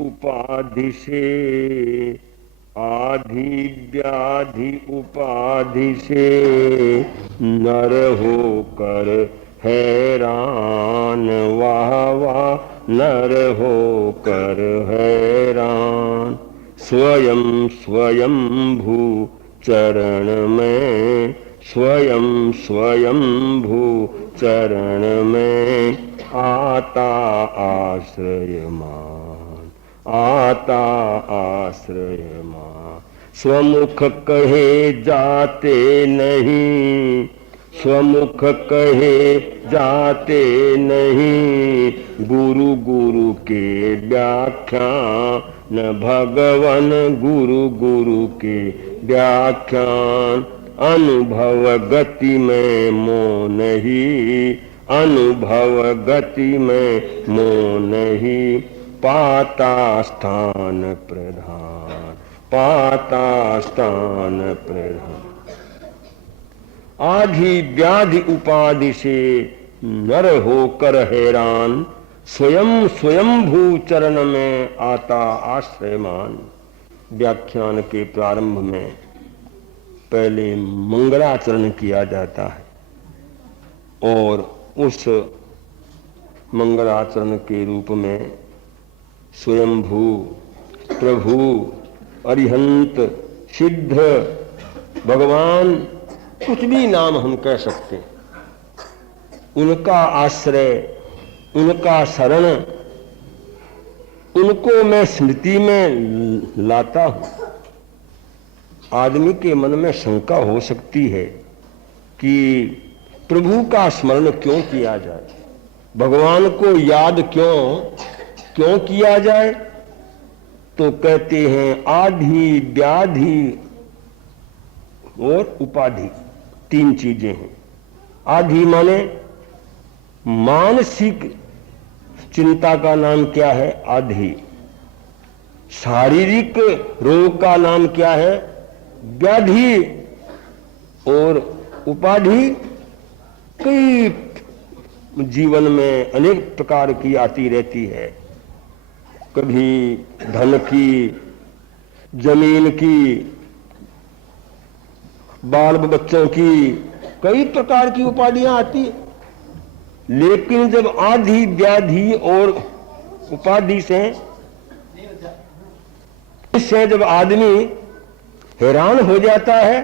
उपाधि से, आधि व्याधि उपाधि से नर होकर हैरान, वाह वाह नर होकर हैरान। स्वयं स्वयं भू चरण में, स्वयं स्वयं भू चरण में आता आश्रय मान, आता आश्रय मान। स्वमुख कहे जाते नहीं, स्वमुख कहे जाते नहीं, गुरु गुरु के व्याख्यान भगवन, गुरु गुरु के व्याख्यान। अनुभव गति में मोह नहीं, अनुभव गति में मोह नहीं, पाता स्थान प्रधान, पाता स्थान प्रधान। आधि व्याधि उपाधि से नर होकर हैरान, स्वयं स्वयं भू चरण में आता आश्रयमान। व्याख्यान के प्रारंभ में पहले मंगलाचरण किया जाता है और उस मंगलाचरण के रूप में स्वयंभू, प्रभु, अरिहंत, सिद्ध, भगवान, कुछ भी नाम हम कह सकते हैं, उनका आश्रय, उनका शरण, उनको मैं स्मृति में लाता हूं। आदमी के मन में शंका हो सकती है कि प्रभु का स्मरण क्यों किया जाए, भगवान को याद क्यों किया जाए। तो कहते हैं आधि व्याधि और उपाधि तीन चीजें हैं। आधि माने मानसिक चिंता का नाम क्या है, आधि। शारीरिक रोग का नाम क्या है, व्याधि। और उपाधि कई जीवन में अनेक प्रकार की आती रहती है, कभी धन की, जमीन की, बाल बच्चों की, कई प्रकार की उपाधियां आती है। लेकिन जब आधि व्याधि और उपाधि से इससे जब आदमी हैरान हो जाता है,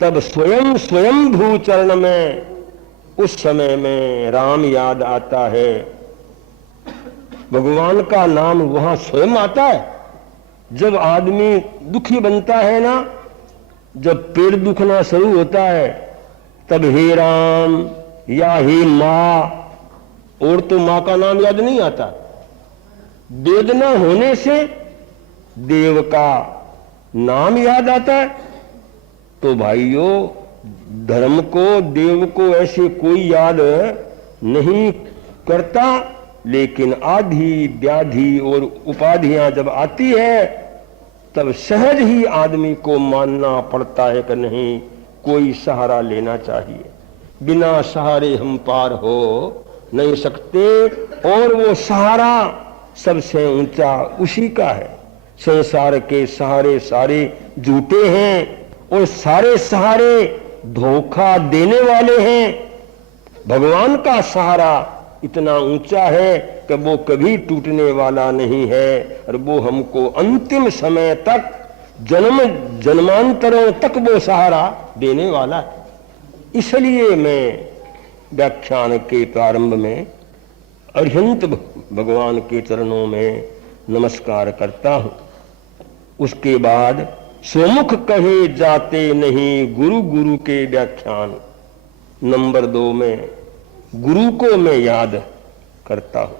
तब स्वयं स्वयं भू चरण में उस समय में राम याद आता है। भगवान का नाम वहां स्वयं आता है। जब आदमी दुखी बनता है ना, जब पेट दुखना शुरू होता है, तब हे राम या हे मां, और तो मां का नाम याद नहीं आता। वेदना होने से देव का नाम याद आता है। तो भाइयों, धर्म को, देव को ऐसे कोई याद नहीं करता, लेकिन आधि व्याधि और उपाधियां जब आती है, तब सहज ही आदमी को मानना पड़ता है कि नहीं, कोई सहारा लेना चाहिए। बिना सहारे हम पार हो नहीं सकते, और वो सहारा सबसे ऊंचा उसी का है। संसार के सहारे सारे झूठे हैं और सारे सहारे धोखा देने वाले हैं। भगवान का सहारा इतना ऊंचा है कि वो कभी टूटने वाला नहीं है, और वो हमको अंतिम समय तक, जन्म जन्मांतरों तक वो सहारा देने वाला है। इसलिए मैं व्याख्यान के प्रारंभ में अरिहंत भगवान के चरणों में नमस्कार करता हूं। उसके बाद स्वमुख कहे जाते नहीं, गुरु गुरु के व्याख्यान नंबर 2 में गुरु को मैं याद करता हूं।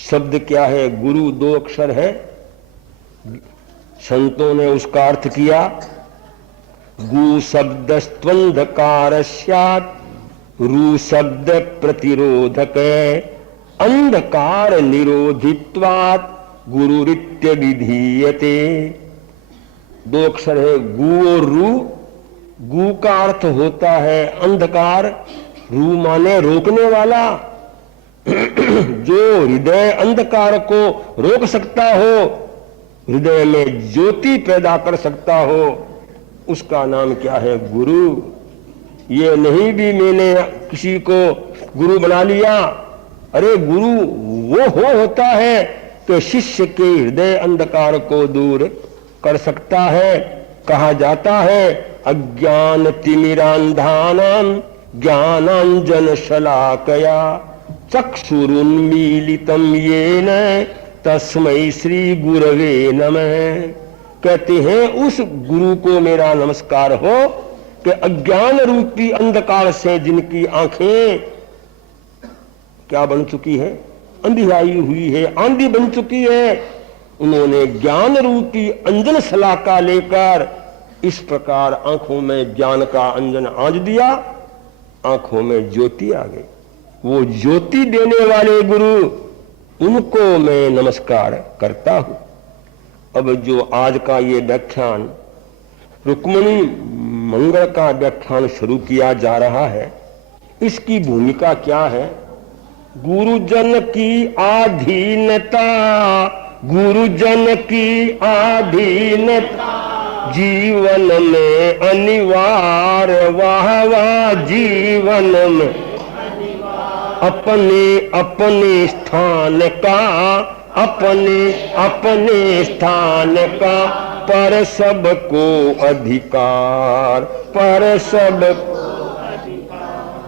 शब्द क्या है, गुरु 2 अक्षर है। संतों ने उसका अर्थ किया, गु शब्द स्त्वंधकार स्यात्, रू शब्द प्रतिरोधक, अंधकार निरोधित्वात् गुरुरित्य विधीयते। 2 अक्षर है, गु और रू। गु का अर्थ होता है अंधकार, रू माने रोकने वाला, जो हृदय अंधकार को रोक सकता हो, हृदय में ज्योति पैदा कर सकता हो, उसका नाम क्या है? गुरु। ये नहीं भी मैंने किसी को गुरु बना लिया। अरे गुरु वो होता है कि शिष्य के हृदय अंधकार को दूर कर सकता है। कहा जाता है अज्ञान तिमिरांधानां ज्ञानांजन शलाकया चक्षुरुन्मीलितं येन तस्मै श्री गुरवे नमः। कहते हैं उस गुरु को मेरा नमस्कार हो कि अज्ञान रूपी अंधकार से जिनकी आंखें क्या बन चुकी है? अंधियाई हुई है, आंधी बन चुकी है। उन्होंने ज्ञान रूपी अंजन सलाका लेकर इस प्रकार आंखों में ज्ञान का अंजन आंज दिया, आंखों में ज्योति आ गई। वो ज्योति देने वाले गुरु, उनको मैं नमस्कार करता हूं। अब जो आज का ये व्याख्यान रुक्मिणी मंगल का व्याख्यान शुरू किया जा रहा है, इसकी भूमिका क्या है? गुरुजन की आधीनता, गुरुजन की आधीनता जीवन में अनिवार्य, वाह वाह जीवन में अपने अपने स्थान का, अपने अपने स्थान का पर सबको अधिकार, पर सबको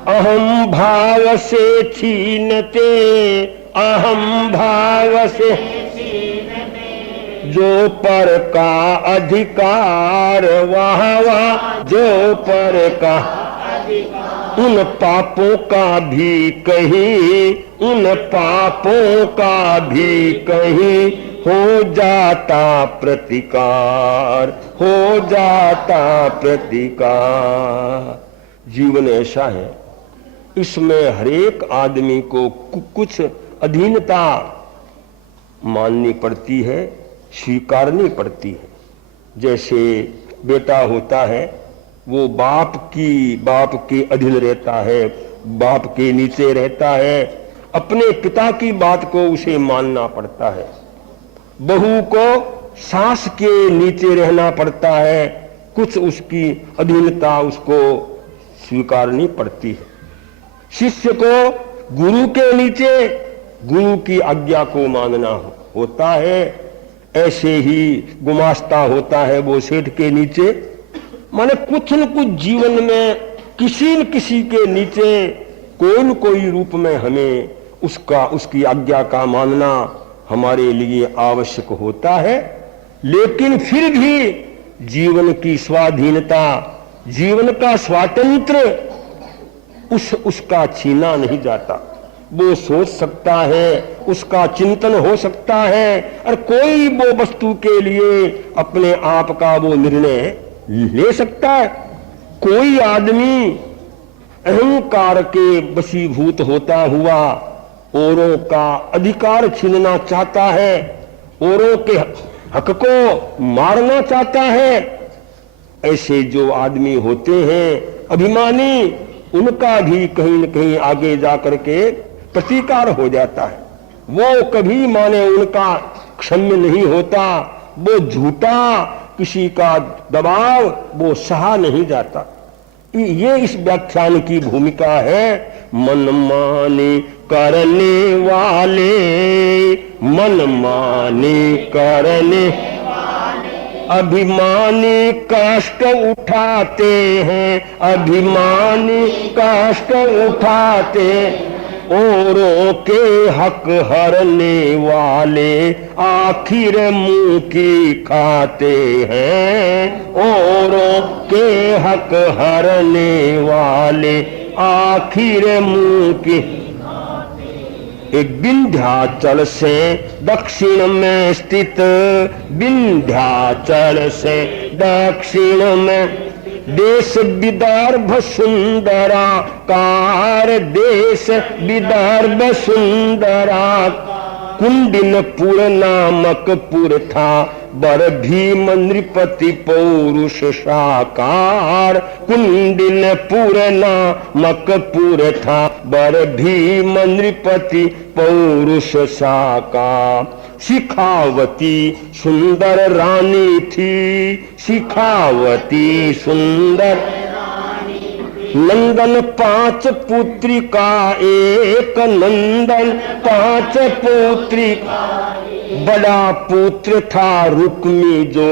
अहम भाव से छीनते, अहम भाव से जो पर का अधिकार, वाह वाह जो पर का उन पापों का भी कहीं, उन पापों का भी कहीं हो जाता प्रतिकार, हो जाता प्रतिकार। जीवन ऐसा है, इसमें हरेक आदमी को कुछ अधीनता माननी पड़ती है, स्वीकारनी पड़ती है। जैसे बेटा होता है, वो बाप के अधीन रहता है, बाप के नीचे रहता है, अपने पिता की बात को उसे मानना पड़ता है। बहू को सास के नीचे रहना पड़ता है, कुछ उसकी अधीनता उसको स्वीकारनी पड़ती है। शिष्य को गुरु के नीचे गुरु की आज्ञा को मानना होता है। ऐसे ही गुमास्ता होता है वो सेठ के नीचे। माने कुछ न कुछ जीवन में किसी न किसी के नीचे कोई न कोई रूप में हमें उसकी आज्ञा का मानना हमारे लिए आवश्यक होता है। लेकिन फिर भी जीवन की स्वाधीनता, जीवन का स्वातंत्र उसका छीना नहीं जाता। वो सोच सकता है, उसका चिंतन हो सकता है, और कोई वो वस्तु के लिए अपने आप का वो निर्णय ले सकता है। कोई आदमी अहंकार के वशीभूत होता हुआ औरों का अधिकार छीनना चाहता है, औरों के हक को मारना चाहता है। ऐसे जो आदमी होते हैं अभिमानी, उनका भी कहीं न कहीं आगे जाकर के प्रतिकार हो जाता है। वो कभी माने उनका क्षम्य नहीं होता। वो झूठा किसी का दबाव वो सहा नहीं जाता। ये इस व्याख्यान की भूमिका है। मनमानी करने वाले, मनमानी करने अभिमानी कष्ट उठाते हैं, अभिमानी कष्ट उठाते, औरों के हक हरने वाले आखिर मुंह की खाते हैं, औरों के हक हरने वाले आखिर मुंह की। एक विंध्याचल से दक्षिण में स्थित, विंध्याचल से दक्षिण में देश विदर्भ सुंदराकार, देश विदर्भ सुंदराकार। कुंडिनपुर नामक पुर था, बर भीम नृपति पौरुष साकार। कुंडिनपुर नामक पुर था, बर भीम नृपति पौरुष साकार। शिखावती सुंदर रानी थी, शिखावती सुंदर नंदन 5 पुत्रिका एक नंदन 5 पुत्रिका। बड़ा पुत्र था रुक्मी जो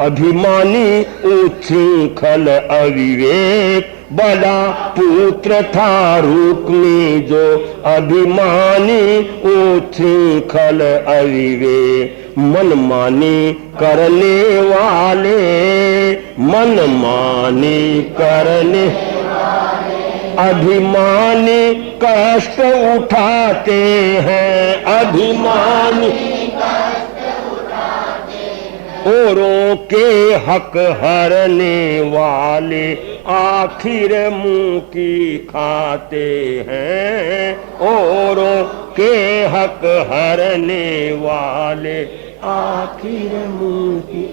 अभिमानी उच्छृंखल अविवेक। बड़ा पुत्र था रुक्मी जो अभिमानी उच्छृंखल अविवेक। मनमानी करने वाले, मनमानी करने अभिमानी कष्ट उठाते हैं, अभिमानी औरों के हक हरने वाले आखिर मुंह की खाते हैं। औरों के हक हरने वाले आखिर मुंह की।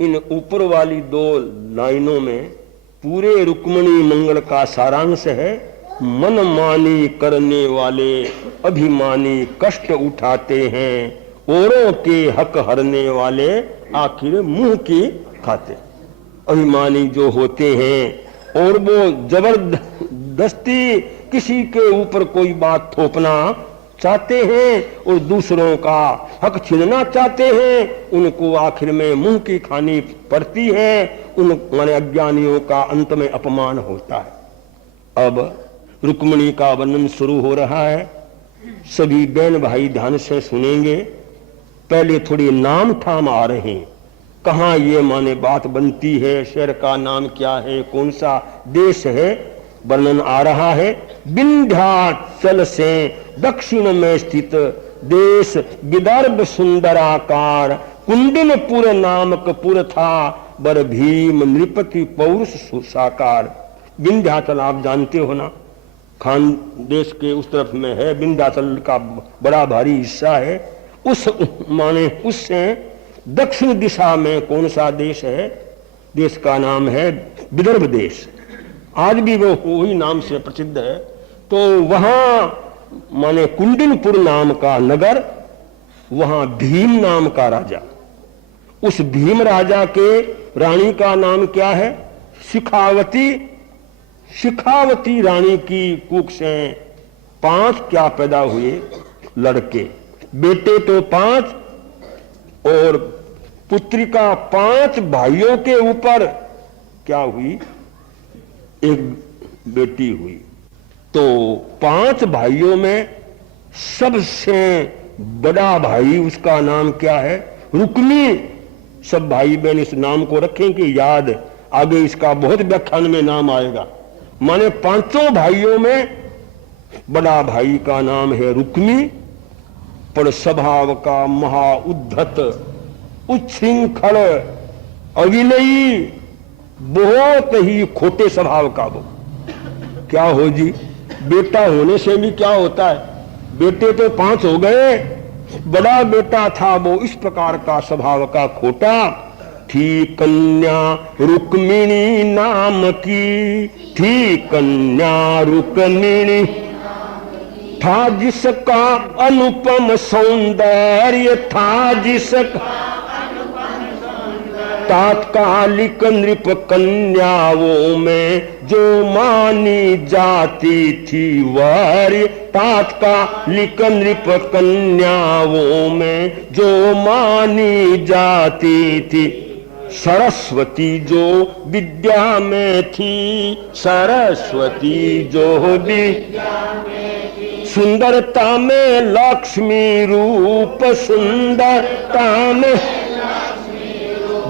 इन ऊपर वाली 2 लाइनों में पूरे रुक्मिणी मंगल का सारांश है। मनमानी करने वाले अभिमानी कष्ट उठाते हैं, औरों के हक हरने वाले आखिर मुंह की खाते। अभिमानी जो होते हैं और वो जबरदस्ती किसी के ऊपर कोई बात थोपना चाहते हैं और दूसरों का हक छीनना चाहते हैं, उनको आखिर में मुंह की खानी पड़ती है। उन माने अज्ञानियों का अंत में अपमान होता है। अब रुक्मिणी का वर्णन शुरू हो रहा है। सभी बहन भाई ध्यान से सुनेंगे। पहले थोड़ी नाम ठाम आ रहे हैं, कहाँ ये माने बात बनती है, शहर का नाम क्या है, कौन सा देश है, वर्णन आ रहा है। विंध्याचल से दक्षिण में स्थित देश विदर्भ सुंदराकार। कुंडिनपुर नामक पुर था, बर भीम नृपति पौरुष साकार। विंध्याचल आप जानते हो ना, खान देश के उस तरफ में है। विंध्याचल का बड़ा भारी हिस्सा है। उस माने उससे दक्षिण दिशा में कौन सा देश है? देश का नाम है विदर्भ देश। आज भी वो वही नाम से प्रसिद्ध है। तो वहां माने कुंडिनपुर नाम का नगर, वहां भीम नाम का राजा। उस भीम राजा के रानी का नाम क्या है? शिखावती। शिखावती रानी की कुख से 5 क्या पैदा हुए? लड़के। बेटे तो 5 और पुत्रिका 5 भाइयों के ऊपर क्या हुई? एक बेटी हुई। तो 5 भाइयों में सबसे बड़ा भाई, उसका नाम क्या है? रुक्मी। सब भाई बहन इस नाम को रखें कि याद, आगे इसका बहुत व्याख्यान में नाम आएगा। माने 5 भाइयों में बड़ा भाई का नाम है रुक्मी, पर स्वभाव का महा उद्धत, उच्छृंखल, अविनयी, बहुत ही खोटे स्वभाव का वो। क्या हो जी, बेटा होने से भी क्या होता है? बेटे तो 5 हो गए, बड़ा बेटा था वो इस प्रकार का स्वभाव का खोटा। थी कन्या रुक्मिणी नाम की, थी कन्या रुक्मिणी, था जिसका अनुपम सौंदर्य, था जिसका तात्कालिक नृप कन्याओं में जो मानी जाती थी वार्य। तात्कालिक नृप कन्याओं में जो मानी जाती थी। सरस्वती जो विद्या में थी, सरस्वती जो विद्या में थी, सुंदरता में लक्ष्मी रूप, सुंदरता में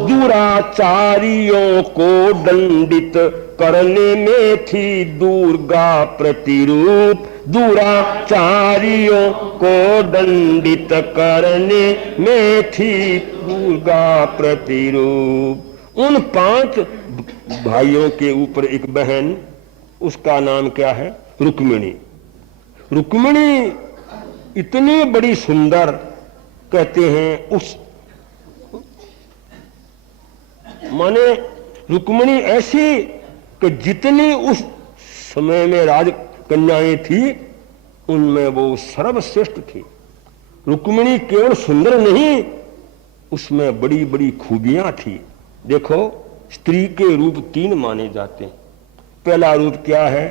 दुराचारियों को दंडित करने में थी दुर्गा प्रतिरूप। दुराचारियों को दंडित करने में थी दुर्गा प्रतिरूप। उन 5 भाइयों के ऊपर एक बहन, उसका नाम क्या है? रुक्मिणी। रुक्मिणी इतनी बड़ी सुंदर, कहते हैं उस माने रुक्मिणी ऐसी कि जितनी उस समय में राजकन्याएं थी उनमें वो सर्वश्रेष्ठ थी। रुक्मिणी केवल सुंदर नहीं, उसमें बड़ी बड़ी खूबियां थी। देखो, स्त्री के रूप 3 माने जाते हैं। पहला रूप क्या है?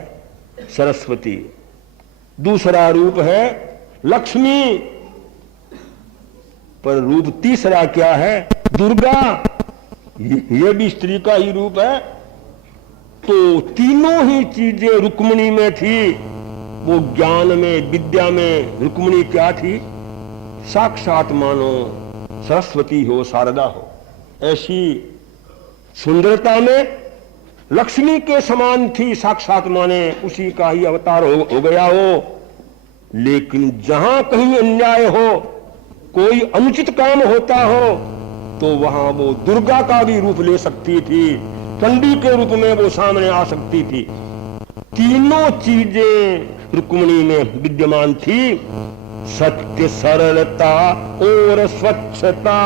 सरस्वती। दूसरा रूप है लक्ष्मी। पर रूप तीसरा क्या है? दुर्गा। ये भी स्त्री का ही रूप है। तो तीनों ही चीजें रुक्मिणी में थी। वो ज्ञान में, विद्या में रुक्मिणी क्या थी? साक्षात मानो सरस्वती हो, शारदा हो। ऐसी सुंदरता में लक्ष्मी के समान थी, साक्षात माने उसी का ही अवतार हो गया हो। लेकिन जहां कहीं अन्याय हो, कोई अनुचित काम होता हो, तो वहां वो दुर्गा का भी रूप ले सकती थी, चंडी के रूप में वो सामने आ सकती थी। तीनों चीजें रुक्मिणी में विद्यमान थी। सत्य, सरलता और स्वच्छता।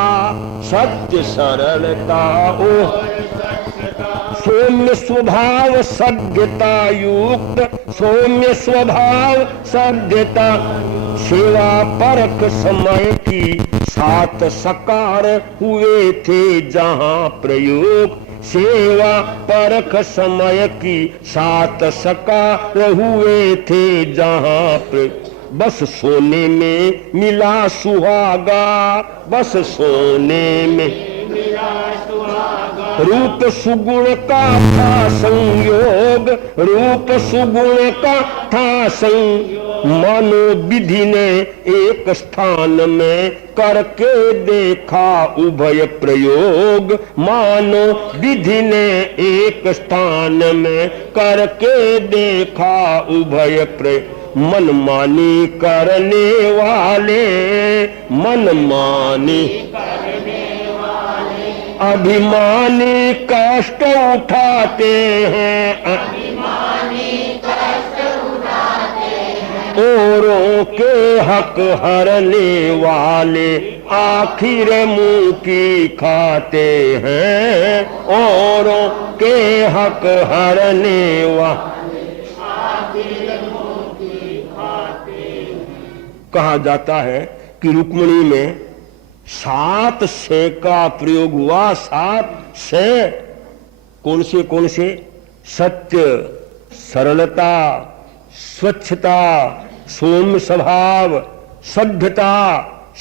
सत्य, सरलता और सौम्य स्वभाव, सभ्यता युक्त। सौम्य स्वभाव, सभ्यता, सेवा परख समय की 7 सकार हुए थे जहां प्रयोग। सेवा परख समय की 7 सकार हुए थे जहां प्रयोग। बस सोने में मिला सुहागा, बस सोने में मिला सुहागा। रूप सुगुण का था संयोग, रूप सुगुण का था संयोग। मानो विधि ने एक स्थान में करके देखा उभय प्रयोग। मानो विधि ने एक स्थान में करके देखा उभय प्रयोग। मनमानी करने वाले, मनमानी करने वाले, अभिमानी कष्ट उठाते हैं, अभिमानी कष्ट उठाते हैं। औरों के हक हरने वाले आखिर मुंह की खाते हैं। औरों के हक हरने वाले कहा जाता है कि रुक्मिणी में 7 से का प्रयोग हुआ। 7 से कौन से? सत्य, सरलता, स्वच्छता, सौम्य स्वभाव, सभ्यता,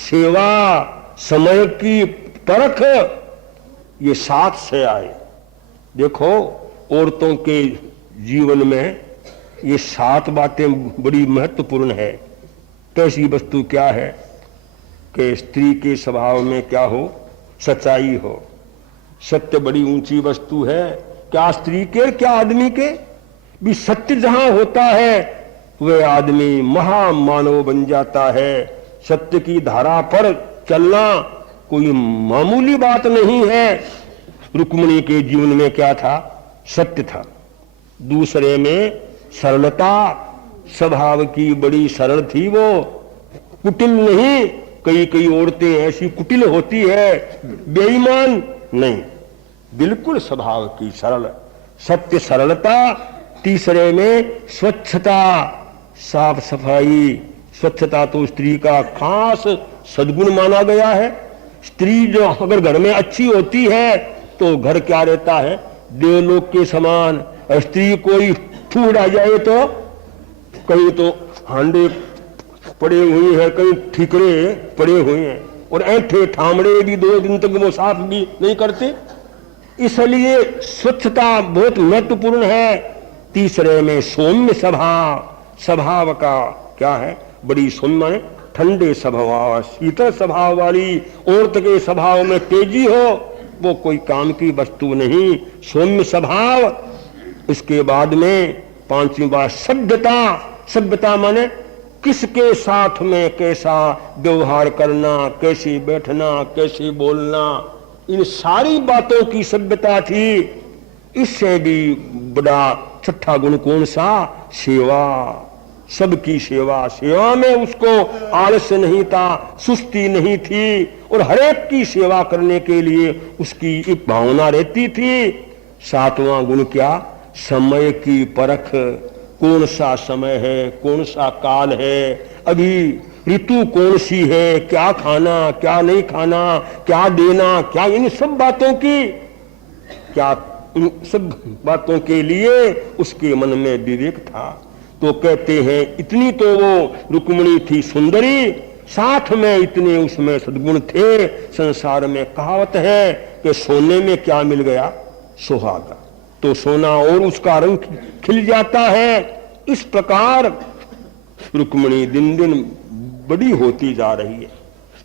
सेवा, समय की परख, ये 7 से आए। देखो, औरतों के जीवन में ये 7 बातें बड़ी महत्वपूर्ण है। कैसी वस्तु क्या है कि स्त्री के स्वभाव में क्या हो? सच्चाई हो। सत्य बड़ी ऊंची वस्तु है। क्या स्त्री के, क्या आदमी के भी सत्य जहां होता है वह आदमी महामानव बन जाता है। सत्य की धारा पर चलना कोई मामूली बात नहीं है। रुक्मिणी के जीवन में क्या था? सत्य था। दूसरे में सरलता, स्वभाव की बड़ी सरल थी वो, कुटिल नहीं। कई औरतें ऐसी कुटिल होती है, बेईमान नहीं, बिल्कुल स्वभाव की सरल। सत्य, सरलता। तीसरे में स्वच्छता, साफ सफाई। स्वच्छता तो स्त्री का खास सद्गुण माना गया है। स्त्री जो अगर घर में अच्छी होती है तो घर क्या रहता है? देवलोक के समान। स्त्री कोई फूट आ जाए तो कहीं तो हांडे पड़े हुए हैं, कहीं ठीकरे पड़े हुए हैं, और ऐठे ठामड़े भी 2 दिन तक वो साफ भी नहीं करते। इसलिए स्वच्छता बहुत महत्वपूर्ण है। तीसरे में सौम्य स्वभाव। स्वभाव का क्या है? बड़ी सौम्य, ठंडे स्वभाव, शीतल स्वभाव वाली औरत के स्वभाव में तेजी हो, वो कोई काम की वस्तु नहीं। सौम्य स्वभाव। इसके बाद में 5वीं बात सभ्यता। सभ्यता माने किसके साथ में कैसा व्यवहार करना, कैसे बैठना, कैसे बोलना, इन सारी बातों की सभ्यता थी। इससे भी बड़ा छठा गुण कौन सा? सेवा। सबकी सेवा, सेवा में उसको आलस्य नहीं था, सुस्ती नहीं थी, और हरेक की सेवा करने के लिए उसकी एक भावना रहती थी। सातवां गुण क्या? समय की परख। कौन सा समय है, कौन सा काल है, अभी ऋतु कौन सी है, क्या खाना क्या नहीं खाना, क्या देना क्या, इन सब बातों की क्या, इन सब बातों के लिए उसके मन में विवेक था। तो कहते हैं इतनी तो वो रुक्मिणी थी सुंदरी, साथ में इतने उसमें सद्गुण थे। संसार में कहावत है कि सोने में क्या मिल गया? सुहागा। तो सोना और उसका रंग खिल जाता है। इस प्रकार रुक्मिणी दिन दिन बड़ी होती जा रही है।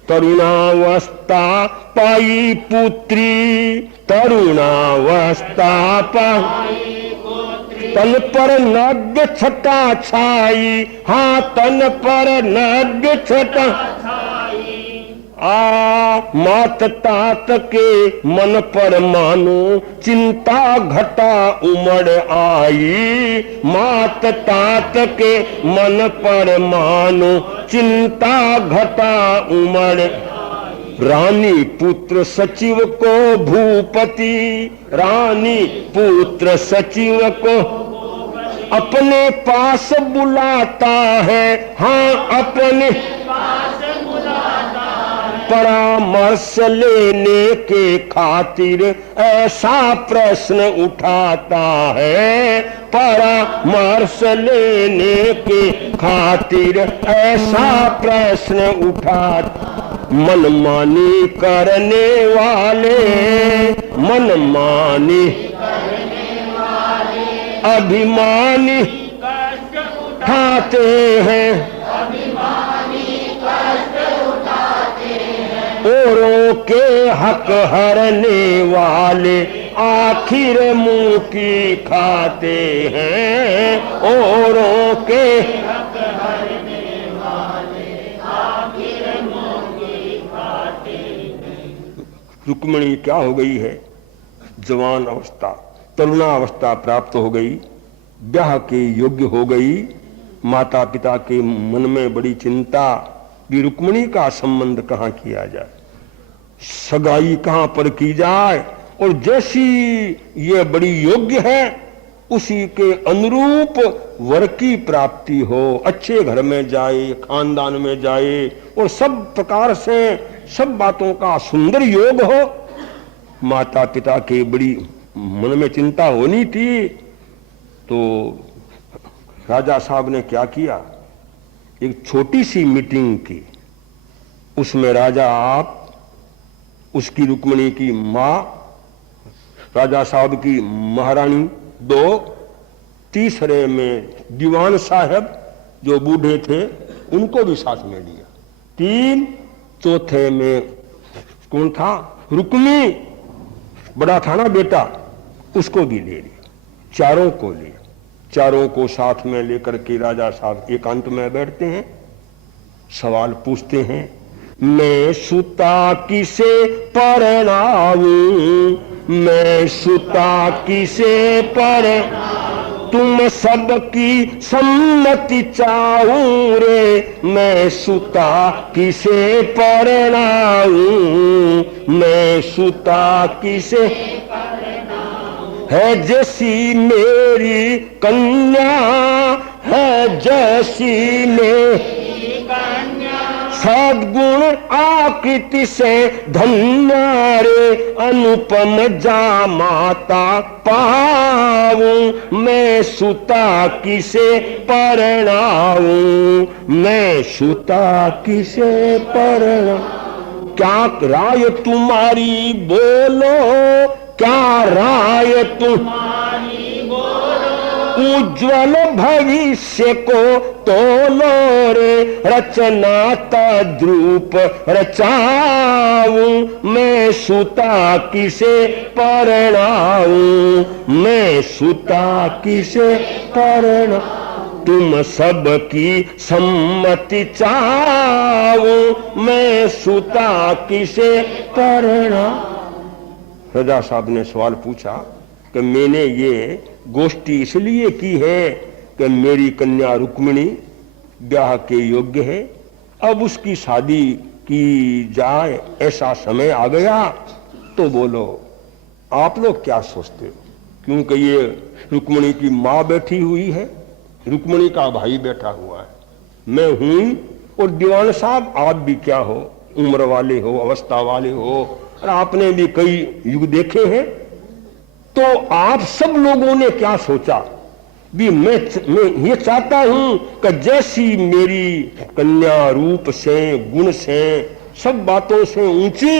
तरुणावस्था पाई पुत्री, तरुणावस्था पाई, तन पर नग्न छटा छाई, हाँ तन पर नग्न छटा मात तात के मन पर मानो चिंता घटा उमड़ आई, मात तात के मन पर मानो चिंता घटा उमड़। रानी पुत्र सचिव को भूपति, रानी पुत्र सचिव को अपने पास बुलाता है, हाँ अपने परामर्श लेने के खातिर ऐसा प्रश्न उठाता है, परामर्श लेने के खातिर ऐसा प्रश्न उठाता। मनमानी करने वाले, मनमानी अभिमानी उठाते हैं, औरों के हक हरने वाले आखिर मुंह की खाते हैं, औरों के हक हरने वाले आखिर मुंह की खाते हैं। रुक्मिणी क्या हो गई है? जवान अवस्था, तरुणावस्था प्राप्त हो गई, ब्याह के योग्य हो गई। माता पिता के मन में बड़ी चिंता कि रुक्मिणी का संबंध कहाँ किया जाए, सगाई कहाँ पर की जाए, और जैसी ये बड़ी योग्य है उसी के अनुरूप वर की प्राप्ति हो, अच्छे घर में जाए, खानदान में जाए, और सब प्रकार से सब बातों का सुंदर योग हो। माता पिता के बड़ी मन में चिंता होनी थी। तो राजा साहब ने क्या किया, एक छोटी सी मीटिंग की। उसमें राजा आप, उसकी रुक्मिणी की माँ, राजा साहब की महारानी दो, तीसरे में दीवान साहब जो बूढ़े थे उनको भी साथ में लिया, तीन, चौथे में कौन था? रुक्मी, बड़ा था ना बेटा, उसको भी ले लिया, चारों को लिया। चारों को साथ में लेकर के राजा साहब एकांत में बैठते हैं, सवाल पूछते हैं, मैं सुता किसे परणाऊं, मैं सुता किसे परणाऊं, तुम सबकी सम्मति चाहूं रे, मैं सुता किसे परणाऊं, मैं सुता किसे है, जैसी मेरी कन्या है, जैसी मेरी कन्या, सद्गुण आकृति से धन्य रे, अनुपम जामाता पाऊं, मैं सुता किसे परणाऊं, मैं सुता किसे परणाऊं। क्या राय तुम्हारी बोलो, क्या राय तुम्हारी बोलो, उज्ज्वल भविष्य को तोलो रे, रचना तद्रूप रचाऊं, मैं सुता किसे परणाऊं, मैं सुता किसे परणाऊं, तुम सबकी सम्मति चाहूं, मैं सुता किसे परणाऊं। राजा साहब ने सवाल पूछा कि मैंने ये गोष्ठी इसलिए की है कि मेरी कन्या रुक्मिणी ब्याह के योग्य है, अब उसकी शादी की जाए, ऐसा समय आ गया, तो बोलो आप लोग क्या सोचते हो? क्योंकि ये रुक्मणी की माँ बैठी हुई है, रुक्मणी का भाई बैठा हुआ है, मैं हूं, और दीवान साहब आप भी क्या हो, उम्र वाले हो, अवस्था वाले हो, और आपने भी कई युग देखे हैं, तो आप सब लोगों ने क्या सोचा भी मैं ये चाहता हूं कि जैसी मेरी कन्या रूप से, गुण से, सब बातों से ऊंची,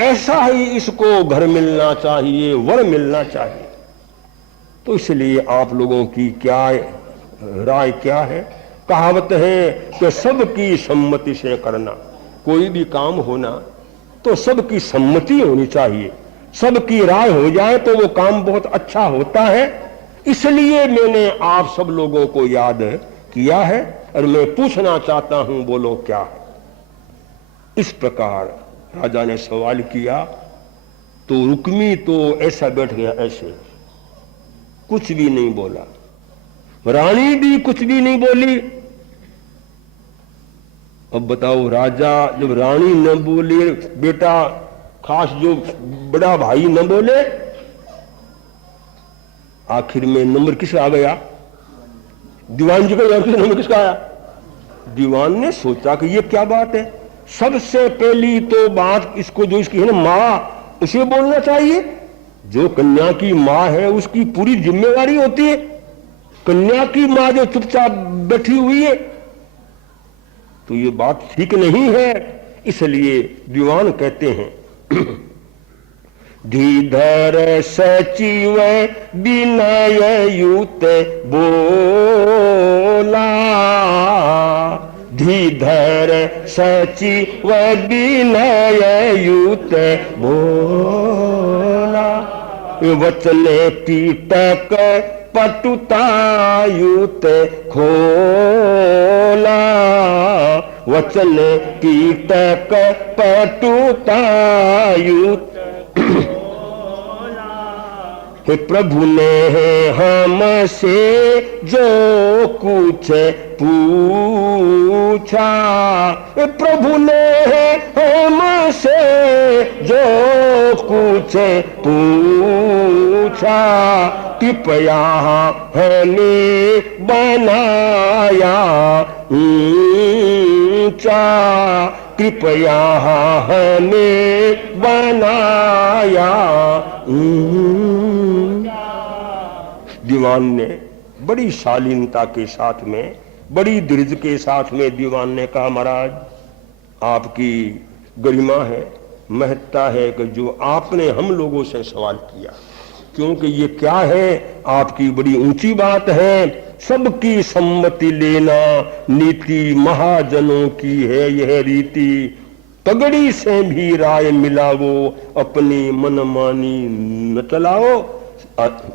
ऐसा ही इसको घर मिलना चाहिए, वर मिलना चाहिए। तो इसलिए आप लोगों की क्या राय क्या है? कहावत है कि सबकी सम्मति से करना, कोई भी काम होना तो सबकी सम्मति होनी चाहिए, सबकी राय हो जाए तो वो काम बहुत अच्छा होता है। इसलिए मैंने आप सब लोगों को याद किया है और मैं पूछना चाहता हूं, बोलो क्या है? इस प्रकार राजा ने सवाल किया तो रुक्मी तो ऐसा बैठ गया, ऐसे कुछ भी नहीं बोला, रानी भी कुछ भी नहीं बोली। अब बताओ, राजा जब रानी न बोले, बेटा खास जो बड़ा भाई न बोले, आखिर में नंबर किसका आ गया? दीवान जी का नंबर किसका आया? दीवान ने सोचा कि ये क्या बात है, सबसे पहली तो बात इसको जो इसकी है ना मां, उसे बोलना चाहिए। जो कन्या की मां है उसकी पूरी जिम्मेवारी होती है, कन्या की मां जो चुपचाप बैठी हुई है, तो ये बात ठीक नहीं है। इसलिए दीवान कहते हैं धीधर सचिव विनय युत बोला, धीधर सचिव विनय युत बोला, वचन पीटक पटुतायुत खोला, वचन पीटक पटुतायुत हे प्रभु ने हमसे जो कुछ पूछा, प्रभु ने हमसे जो कुछ पूछा, कृपया हमें बनाया ऊंचा, कृपया हमें बनाया ऊंचा। दीवान ने बड़ी शालीनता के साथ में, बड़ी धीरज के साथ में दीवान ने कहा, महाराज आपकी गरिमा है, महत्ता है कि जो आपने हम लोगों से सवाल किया, क्योंकि ये क्या है, आपकी बड़ी ऊंची बात है। सबकी सम्मति लेना नीति महाजनों की है यह रीति, पगड़ी से भी राय मिलावो, अपनी मनमानी न चलाओ।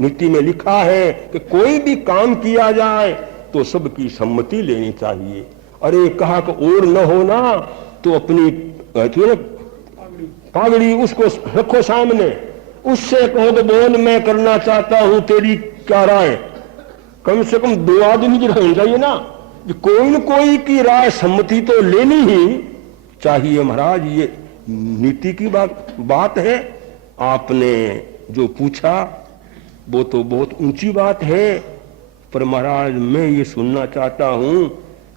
नीति में लिखा है कि कोई भी काम किया जाए तो सबकी सम्मति लेनी चाहिए। अरे कहा कि और न होना तो अपनी पागड़ी उसको रखो सामने, उससे कहो तो बोल मैं करना चाहता हूं, तेरी क्या राय? कम से कम दो आदमी की रहनी चाहिए ना, कोई न कोई की राय सम्मति तो लेनी ही चाहिए। महाराज ये नीति की बात है, आपने जो पूछा वो तो बहुत ऊंची बात है, पर महाराज मैं ये सुनना चाहता हूं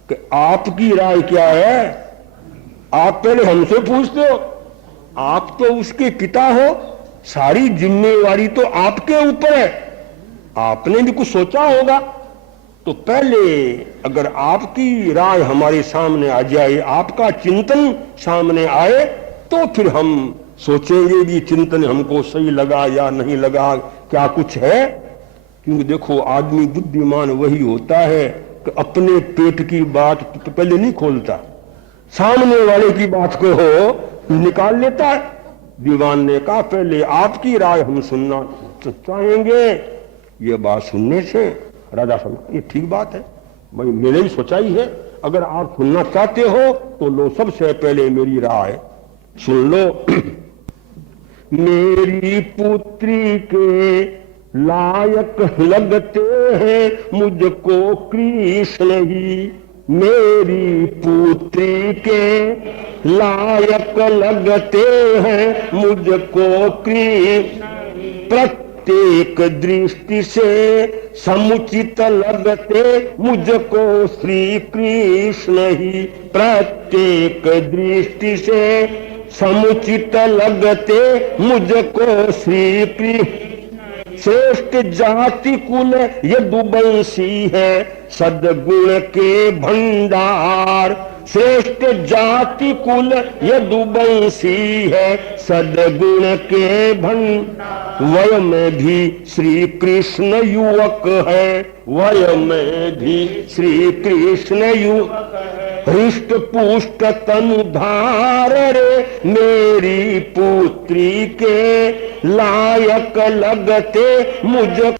कि आपकी राय क्या है? आप पहले हमसे पूछते हो, आप तो उसके पिता हो, सारी जिम्मेवारी तो आपके ऊपर है, आपने भी कुछ सोचा होगा। तो पहले अगर आपकी राय हमारे सामने आ जाए, आपका चिंतन सामने आए, तो फिर हम सोचेंगे भी चिंतन हमको सही लगा या नहीं लगा, क्या कुछ है। क्योंकि देखो आदमी बुद्धिमान वही होता है कि अपने पेट की बात तो पहले नहीं खोलता, सामने वाले की बात को हो निकाल लेता है। दीवान ने कहा पहले आपकी राय हम सुनना चाहेंगे। ये बात सुनने से राजा समझा ये ठीक बात है, भाई मैंने भी सोचा ही है, अगर आप सुनना चाहते हो तो लो सबसे पहले मेरी राय सुन लो। मेरी पुत्री के लायक लगते हैं मुझको कृष्ण ही, मेरी पुत्री के लायक लगते हैं मुझको कृष्ण। प्रत्येक दृष्टि से समुचित लगते मुझको श्री कृष्ण ही, प्रत्येक दृष्टि से समुचित लगते मुझको श्री कृष्ण। श्रेष्ठ जाति कुल यदुवंशी है सद्गुण के भंडार, श्रेष्ठ जाति कुल यदुवंशी है सद्गुण के भंडार। वय में भी श्री कृष्ण युवक है, वय में भी श्री कृष्ण युवक है। हृष्ट पुष्ट तनुधार रे मेरी पुत्री के लायक लगते मुझको